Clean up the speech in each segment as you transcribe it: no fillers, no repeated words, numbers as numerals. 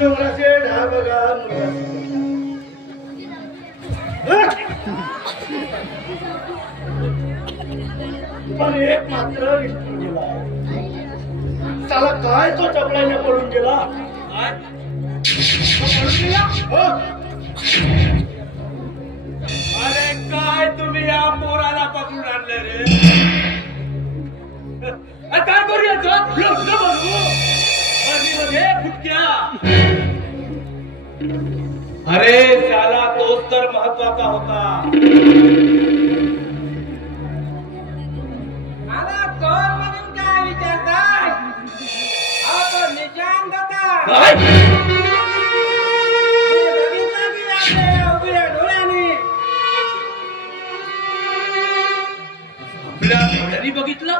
डोंगराचे ढाग बघा पण एक मात्र विसरून गेला. त्याला काय तो चपलाने पडून गेला. अरे काय तुम्ही या पोराला पकडून आणले रे. काय करूया फुटक्या. अरे त्याला तोच तर महत्वाचा होता. मला कोण म्हणून काय विचारताय. तो निशांत होता. बघितलं की आपल्या उघड्या डोळ्याने. आपल्या डोळ्यांनी बघितलं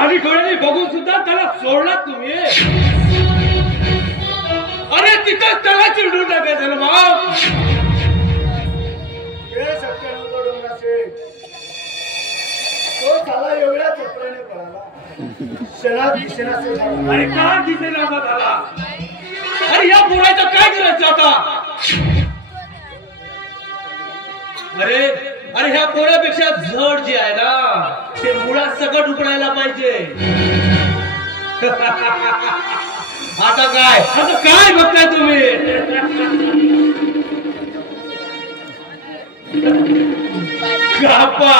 आणि डोळ्यांनी बघून सुद्धा त्याला सोडला तुम्ही. अरे तिथं त्याला चिरडून टाकायचं ना भाऊ. हे शक्य नव्हतं डोंगराचे. तो त्याला एवढ्या चपलाने पळाला. क्षणात दिसेनासे झाला. अरे का दिसेना झाला. अरे या पोराचं काय करायचं आता. अरे अरे ह्या पोरापेक्षा जड जे आहे ना ते मुळात सकट उकडायला पाहिजे. आता काय बघताय तुम्ही. कापा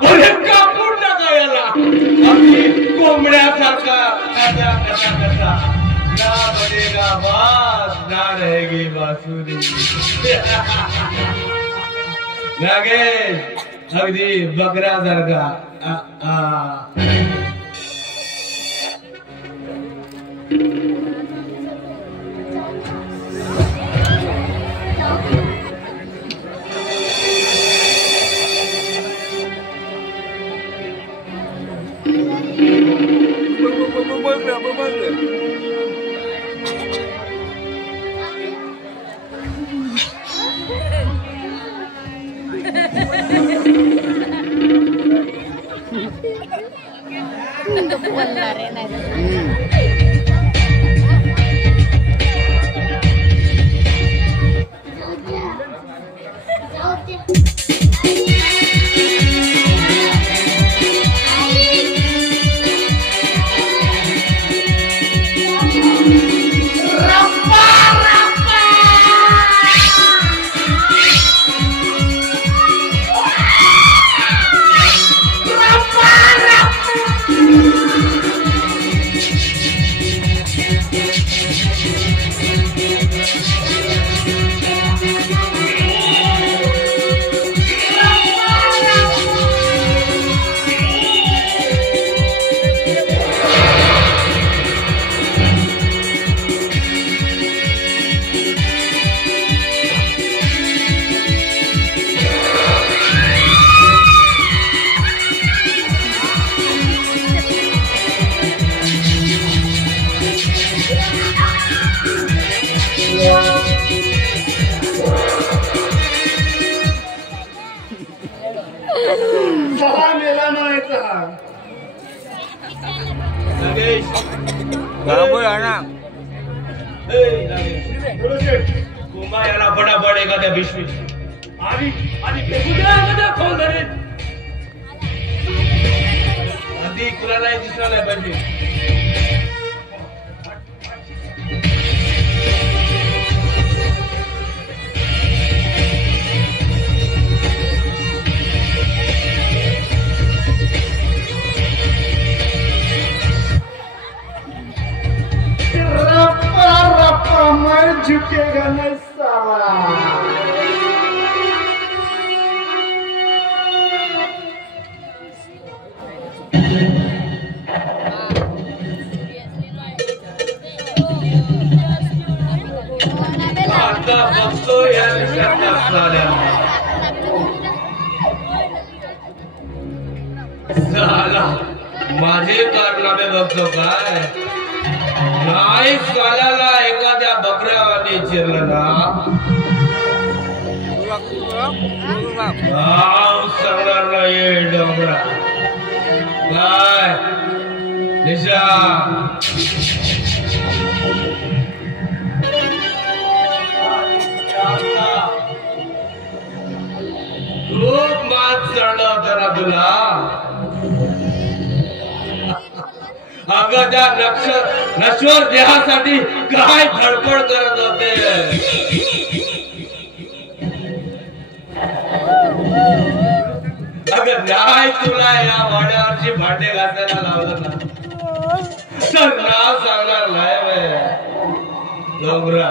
कापून टाका याला. अगदी कोंबड्यासारखा कसा कसा कसा ना बनेगा बास ना रहेगी बासुरी. नागेश अगदी बकऱ्यासारखा. याला फटाफट एखाद्या पिशवीत आणि फेकू द्या खोल धरेल. आधी कुणालाही दिसला नाही पाहिजे. झुकेगा नहीं साला. आता बघतो या निशांत असणाऱ्या साला माझे कारनामे बघतो काय. नाही साल्याला एखाद्या बकऱ्यावाने चिरलं ना सांगणार नाही डोंगरा. काय निशा होतं ना तुला. अगं त्या नश्वर देहासाठी काय धडपड करत होते. अगं नाही तुला या वाड्यावरची भांडे घासायला लावलं ना तर नाव सांगणार नाही डोंगरा.